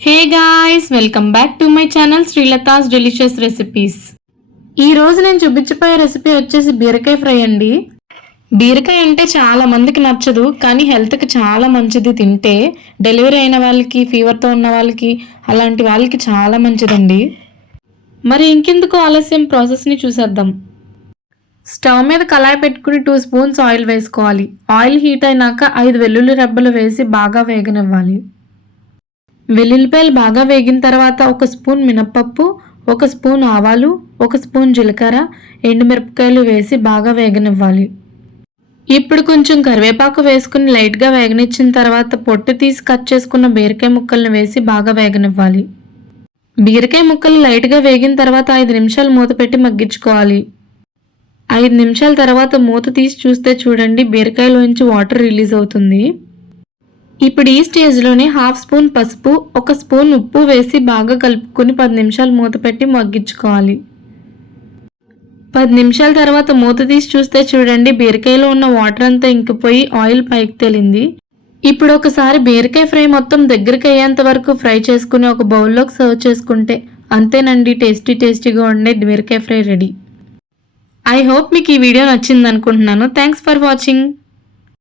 Hey guys, welcome back to my channel Srilatha's delicious recipes. ఈ రోజు నేను చూపించబోయే రెసిపీ వచ్చేసి బీరకాయ ఫ్రై అండి. బీరకాయ అంటే చాలా మందికి నచ్చదు, కానీ హెల్త్కి చాలా మంచిది. తింటే డెలివరీ అయిన వాళ్ళకి, ఫీవర్తో ఉన్న వాళ్ళకి, అలాంటి వాళ్ళకి చాలా మంచిదండి. మరి ఇంకెందుకు ఆలస్యం, ప్రాసెస్ని చూసేద్దాం. స్టవ్ మీద కళాయి పెట్టుకుని 2 స్పూన్స్ ఆయిల్ వేసుకోవాలి. ఆయిల్ హీట్ అయినాక 5 వెల్లుల్లి రెబ్బలు వేసి బాగా వేగనివ్వాలి. వెల్లుల్లిపాయలు బాగా వేగిన తర్వాత 1 స్పూన్ మినప్పప్పు, 1 స్పూన్ ఆవాలు, 1 స్పూన్ జీలకర్ర, ఎండుమిరపకాయలు వేసి బాగా వేగనివ్వాలి. ఇప్పుడు కొంచెం కరివేపాకు వేసుకుని లైట్గా వేగనిచ్చిన తర్వాత పొట్టు తీసి కట్ చేసుకున్న బీరకాయ ముక్కలను వేసి బాగా వేగనివ్వాలి. బీరకాయ ముక్కలు లైట్గా వేగిన తర్వాత 5 నిమిషాలు మూత పెట్టి మగ్గించుకోవాలి. 5 నిమిషాల తర్వాత మూత తీసి చూస్తే చూడండి, బీరకాయలోంచి వాటర్ రిలీజ్ అవుతుంది. ఇప్పుడు ఈ స్టేజ్లోనే 1/2 స్పూన్ పసుపు, 1 స్పూన్ ఉప్పు వేసి బాగా కలుపుకొని 10 నిమిషాలు మూత పెట్టి మగ్గించుకోవాలి. 10 నిమిషాల తర్వాత మూత తీసి చూస్తే చూడండి, బీరకాయలో ఉన్న వాటర్ అంతా ఇంకిపోయి ఆయిల్ పైకి తేలింది. ఇప్పుడు ఒకసారి బీరకాయ ఫ్రై మొత్తం దగ్గరికి అయ్యేంత వరకు ఫ్రై చేసుకుని ఒక బౌల్లోకి సర్వ్ చేసుకుంటే అంతేనండి, టేస్టీగా ఉండే బీరకాయ ఫ్రై రెడీ. ఐ హోప్ మీకు ఈ వీడియో నచ్చింది అనుకుంటున్నాను. Thanks for watching.